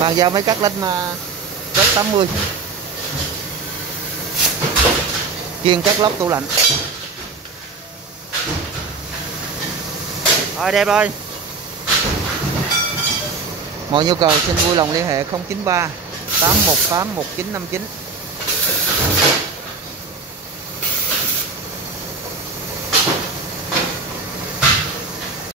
Bàn giao máy cắt lên mà cắt 80, chuyên cắt lốc tủ lạnh. Rồi đẹp rồi. Mọi nhu cầu xin vui lòng liên hệ 093 818 1959.